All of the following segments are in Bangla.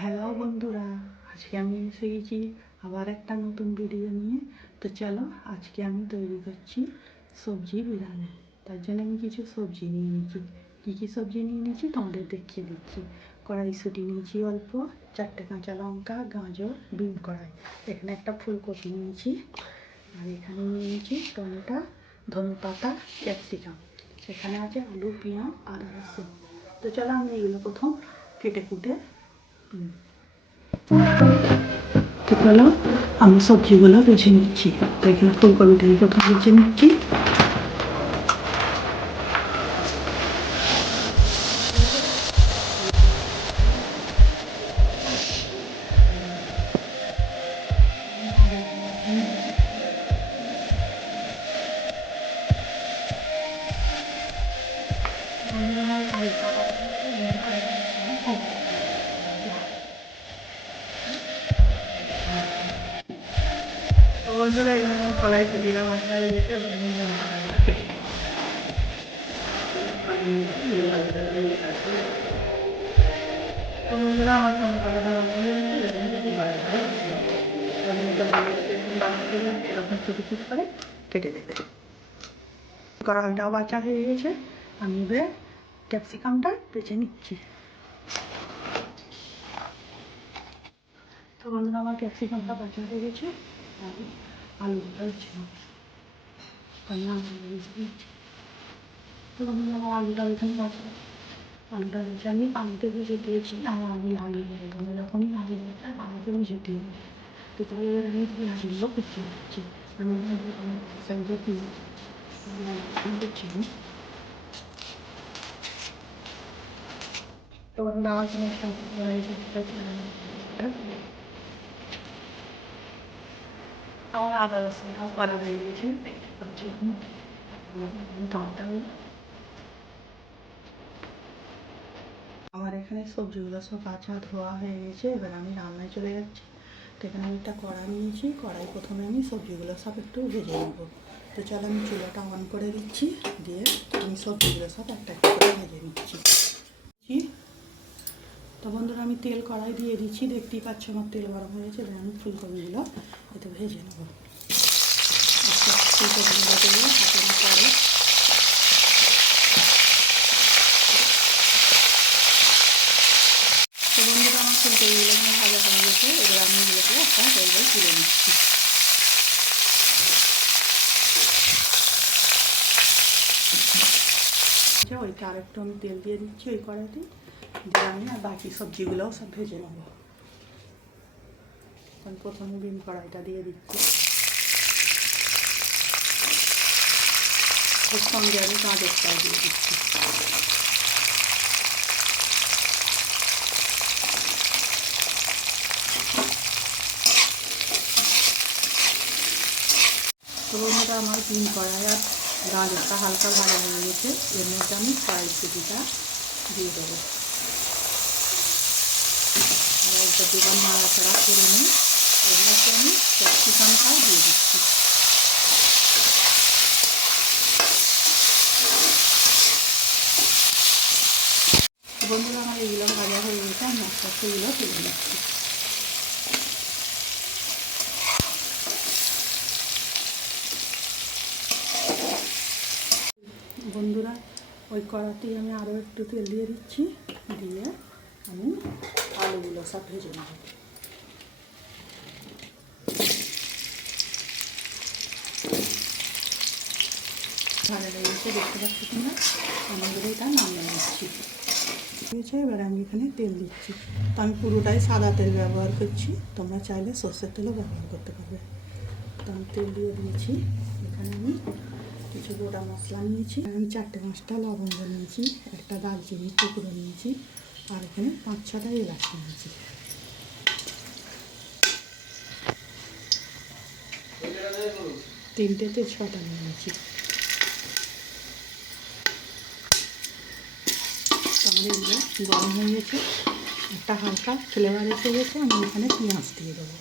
হ্যালো বন্ধুরা, আজকে আমি এসে গেছি আবার একটা নতুন ভিডিও নিয়ে। তো চলো, আজকে আমি তৈরি করছি সবজি বিরিয়ানি। তার জন্য আমি কিছু সবজি নিয়ে নিয়েছি। কী কী সবজি নিয়ে নিয়েছি তোমাদের দেখিয়ে দিচ্ছি। কড়াইশুঁটি নিয়েছি অল্প, 4টে কাঁচা লঙ্কা, গাজর, বিন কড়াই, এখানে একটা ফুলকপি নিয়েছি, আর এখানে নিয়েছি টমেটো, ধনেপাতা, ক্যাপসিকাম, এখানে আছে আলু, পেঁয়াজ, আদা, রসুন। তো চলো আমি এগুলো প্রথম কেটে কুটে তো চলো আমি সবজিগুলো বেছে নিচ্ছি। তো এখানে ফুলকপিটাকে প্রথম বেছে নিচ্ছি। কড়াইতে দিলাম কেটে দেবে। কড়াইটাও বাছা হয়ে গেছে, আমি এবার ক্যাপসিকামটা বেছে নিচ্ছি। তো বন্ধুরা আমার ক্যাপসিকামটা বাছা হয়ে গেছে, আমি আলুগুলো বেছে নিচ্ছি। তো বন্ধুরা আমার আলুটা এখানে বাছা, আলুটা বেছে আমি পানিতে ভিজে দিয়েছি, আর আমি লাগিয়ে দেবো এরকমই লাগিয়ে দিয়েছি, পানিতে ভিজে দিয়ে তো তাহলে আমি পেঁয়াজগুলো কুচিয়ে দিচ্ছি। আমি সাইডে দিচ্ছি। তো আমার আদা রসুন করা হয়ে গেছে, আমার এখানে সবজিগুলো সব বাছা ধোয়া হয়ে গেছে। এবার আমি রান্নায় চলে যাচ্ছি। তো এখানে আমি একটা কড়াই নিয়েছি, কড়াই প্রথমে আমি সবজিগুলো সব একটু ভেজে নেবো। তো চলো আমি চুলাটা অন করে দিচ্ছি, দিয়ে আমি সবজিগুলো সব একটা একটা করে ভেজে নিচ্ছি। তো বন্ধুরা আমি তেল কড়াই দিয়ে দিচ্ছি, দেখতেই পাচ্ছ আমার তেল গরম হয়ে গেছে। এবার আমি ফুলকপিগুলো এতে ভেজে নেবো। ফুলকপিগুলো দেবো হাতের পরে। তো বন্ধুরা আমার ফুলকপিগুলো ভাজা হয়ে গেছে, এবার আমি এগুলোকে একটা জায়গায় তুলে নিচ্ছি। ওইটা আরেকটু আমি তেল দিয়ে দিচ্ছি ওই কড়াইতে, দিয়ে আমি আর বাকি সবজিগুলোও সব ভেজে নেবো। আমি প্রথমে বিন কড়াইটা দিয়ে দিচ্ছি, এর সঙ্গে আমি গাজরটাও দিয়ে দিচ্ছি। তো বন্ধুরা আমার বিন কড়াই আর গাজরটা হালকা ভাজা হয়ে গেছে, এর মধ্যে আমি কড়াইশুঁটিটা দিয়ে দেবো। কড়াইটা দুবার নাড়াচাড়া করে নিই, এর মধ্যে আমি ক্যাপসিকামটাও দিয়ে দিচ্ছি। বন্ধুরা আমার এগুলো ভাজা হয়ে গেছে, আমি আস্তে আস্তে এগুলো তুলে নিচ্ছি। বন্ধুরা ওই কড়াতেই আমি আরও একটু তেল দিয়ে দিচ্ছি, দিয়ে আমি আলুগুলো সব ভেজে নেব। ভাজা হয়ে গেছে, দেখতে পাচ্ছি তোমরা, আমি এবারে এটা নামিয়ে নিচ্ছি। হয়েছে, এবার আমি এখানে তেল দিচ্ছি। তো আমি পুরোটাই সাদা তেল ব্যবহার করছি, তোমরা চাইলে সর্ষের তেলও ব্যবহার করতে পারবে। তো আমি তেল দিয়ে দিয়েছি, এখানে আমি কিছু গোটা মশলা নিয়েছি, আমি 4টে-5টা লবঙ্গ নিয়েছি, একটা দারচিনির টুকরো নিয়েছি, আর এখানে 5-6টা এলাচ নিয়েছি। তিনটে তেজপাতা নিয়েছি। আমার এগুলো গরম হয়ে গেছে, একটা হালকা ফ্লেভার এসে গেছে, আমি এখানে পেঁয়াজ দিয়ে দেবো।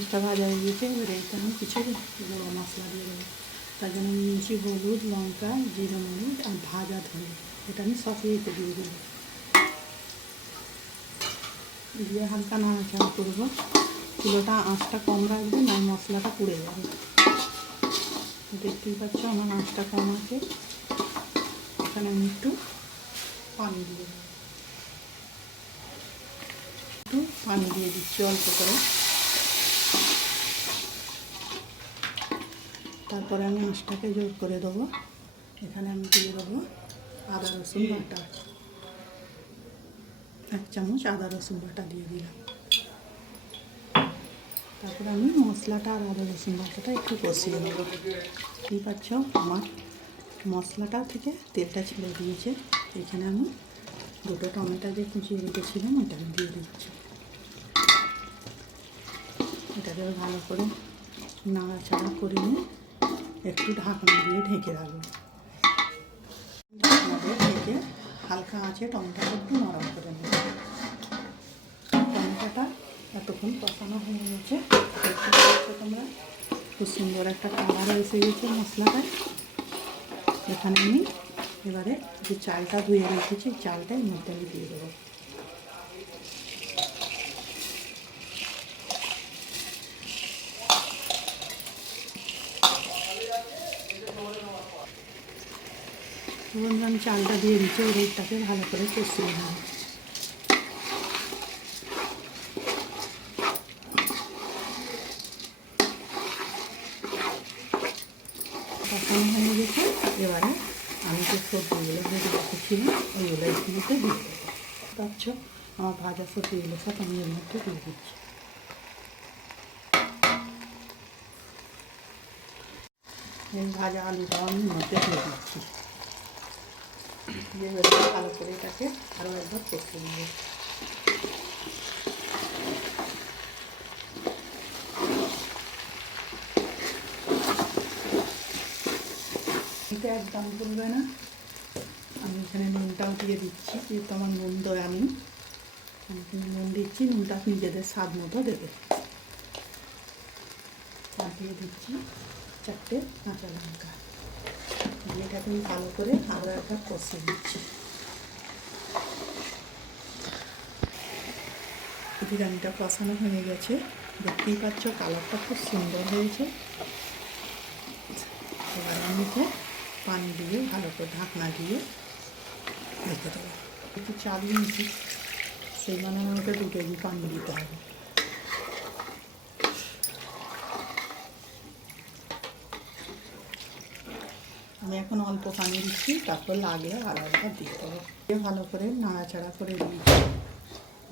পেঁয়াজটা ভাজা হয়ে গেছে। এবারে এটা আমি কিছু গুঁড়ো মশলা দিয়ে দেবো। তার জন্য আমি নিয়েছি হলুদ, লঙ্কা, জিরে, মরিচ আর ভাজা ধনে। এটা আমি সসিয়েতে দিয়ে দেবো, দিয়ে হালকা নাড়াচাড়া করবো। চুলোটা আঁচটা কম রাখবে, না মশলাটা পুড়ে যাবে। দেখতেই পাচ্ছ আমার আঁচটা কম আছে। এখানে আমি একটু পানি দিয়ে দেবো, একটু পানি দিয়ে দিচ্ছি অল্প করে। তারপরে আমি আঁচটাকে জোর করে দেবো। এখানে আমি দিয়ে দেবো আদা রসুন বাটা, 1 চামচ আদা রসুন বাটা দিয়ে দিলাম। তারপরে আমি মশলাটা আর আদা রসুন বাটাটা একটু কষিয়ে নেব। দেখতেই পাচ্ছ আমার মশলাটা থেকে তেলটা ছেড়ে দিয়েছে। এখানে আমি 2টো টমেটো যে কুচিয়ে রেখেছিলাম ওটা আমি দিয়ে দিচ্ছি। এটাকে ভালো করে নাড়াচাড়া করে নিয়ে একটু ঢাকনা দিয়ে ঢেকে রাখবো। ঢেকে হালকা আঁচে টমেটোটা একটু নরম করে নেব। টমেটোটা এতক্ষণ কষানো হয়ে গেছে, দেখতে পাচ্ছ তোমরা খুব সুন্দর একটা কালার এসে গেছে মশলাটায়। এখানে আমি এবারে যে চালটা ধুয়ে রেখেছি চালটা এর মধ্যে আমি দিয়ে দেবো। আমি চালটা দিয়ে দিচ্ছি, ওর এইটাকে ভালো করে কষিয়ে নেব। কষানো হয়ে গেছে। এবারে আমি যে সবজিগুলো ভেজে রেখেছিলাম ওইগুলো এর মধ্যে দিয়ে দেবো। পাচ্ছ আমার ভাজা সবজিগুলো সব আমি এর মধ্যে দিয়ে দিচ্ছি। এই ভাজা আলুটাও আমি মধ্যে দিয়ে দিচ্ছি। দিয়ে ভালো করে এটাকে আরও একবার কষিয়ে নেব। এটা একদম করবে না। আমি এখানে নুনটাও দিয়ে দিচ্ছি, যেহেতু আমার নুন দেয় আমি নুন দিচ্ছি। নুনটা নিজেদের স্বাদ মতো দেবে। আর দিয়ে দিচ্ছি 4টে কাঁচা লঙ্কা। দিয়ে এটাকে আমি ভালো করে আরও একবার কষিয়ে দিচ্ছি। বিরিয়ানিটা কষানো হয়ে গেছে, দেখতেই পাচ্ছ কালারটা খুব সুন্দর হয়েছে। এবার আমি পানি দিয়ে ভালো করে ঢাকনা দিয়ে রেখে দেবো। একটু চাল নিয়েছি, সেই মানে আমাকে 2 কেজি পানি দিতে হবে। আমি এখন অল্প পানি দিচ্ছি, তারপর লাগলে আরও একবার দিয়ে দেবো। ভালো করে নাড়াচাড়া করে দিয়েছি,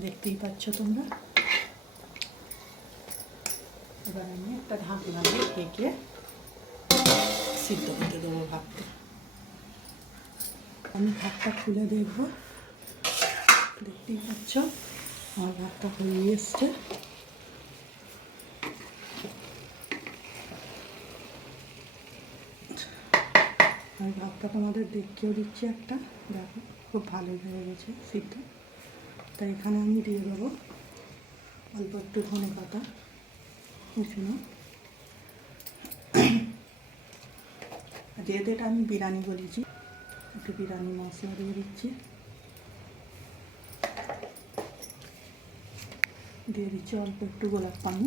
দেখতেই পাচ্ছ তোমরা। এবার আমি একটা ঢাকনা দিয়ে ঢেকে সিদ্ধ হতে দেবো ভাতটা। আমি ভাতটা খুলে দেখবো, দেখতেই পাচ্ছ আমার ভাতটা হয়ে এসছে। আমি ভাতটা তোমাদের দেখিয়েও দিচ্ছি একটা, দেখো খুব ভালোই হয়ে গেছে সিদ্ধ। তাই এখানে আমি দিয়ে দেবো অল্প একটু ধনে পাতা কুচনো। যেহেতু এটা আমি বিরিয়ানি বলেছি, একটু বিরিয়ানি মশলা দিয়ে দিচ্ছি। দিয়ে দিচ্ছি অল্প একটু গোলাপ পানি,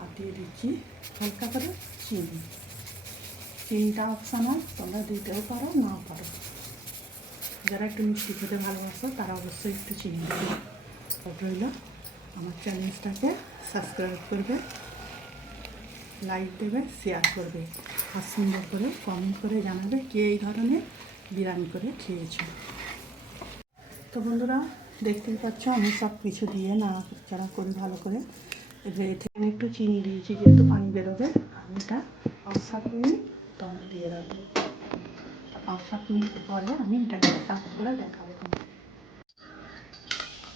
আর দিয়ে দিচ্ছি হালকা করে চিনি। চিনিটা অপশনাল, তোমরা দিতেও পারো নাও পারো। যারা একটু মিষ্টি খেতে ভালোবাসো তারা অবশ্যই একটু চিনি দেবে। রইল আমার চ্যানেলটাকে সাবস্ক্রাইব করবে, লাইক দেবে, শেয়ার করবে, আর সুন্দর করে কমেন্ট করে জানাবে কে এই ধরনের বিরিয়ানি করে খেয়েছো। তো বন্ধুরা দেখতেই পাচ্ছ আমি সব কিছু দিয়ে নাড়াচাড়া করি ভালো করে। এবার এতে আমি একটু চিনি দিয়েছি, যেহেতু পানি বেরোবে। আমি এটা 5-7 মিনিট দম দিয়ে রাখবো। 5-7 মিনিট পরে আমি এটাকে সার্ভ করে দেখাবো।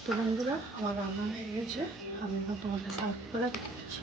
তো বন্ধুরা আমার রান্না হয়ে গেছে, আমি তোমাদের সার্ভ করে দিচ্ছি।